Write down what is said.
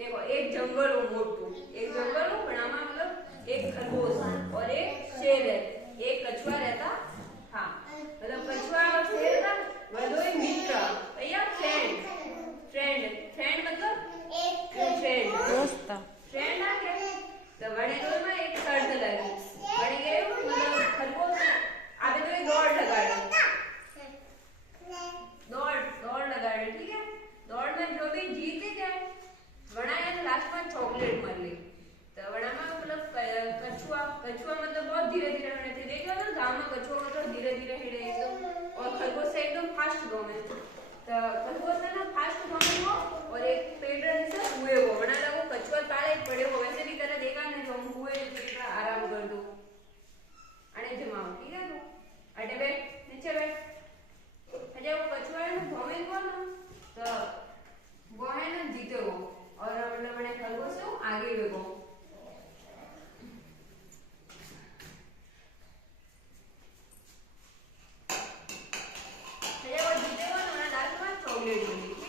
देखो एक जंगल हो मोटू, एक जंगल हो पण आमा मतलब एक खरगोश और एक शेर है, एक कछुआ रहता। हाँ मतलब कछुआ और शेर था वो एक मित्र भैया फ्रेंड। फ्रेंड मतलब एक फ्रेंड दोस्त फ्रेंड आ गया तो वणे तो में एक शर्त लगी वणे के मतलब खरगोश आबे तो एक दौड़ लगाड़े ठीक है। दौड़ में जो भी जीते जाए वणा है लास्ट में चॉकलेट मिली तो वणा में मतलब कछुआ कछुआ मतलब बहुत धीरे धीरे हणे थे देखो ना गांव में कछुआ मतलब धीरे धीरे हिड़े एकदम और खरगोश से एकदम फास्ट घूमे तो खरगोश है ना फास्ट घूमे वो और एक पेड़ से हुए वो वणा लगो कछुआ पाले पड़े वो वैसे भी तरह देखा ना जो हम हुए कितना आराम कर दो अने जमाओ ठीक है तो अटे बैठ नीचे बैठ अजय वो कछुआ है ना घूमे को ना तो वो है ना जीते वो और मतलब मैंने खरगोश से आगे वेगो अजय वो जीते वो ना लास्ट में चॉकलेट मिली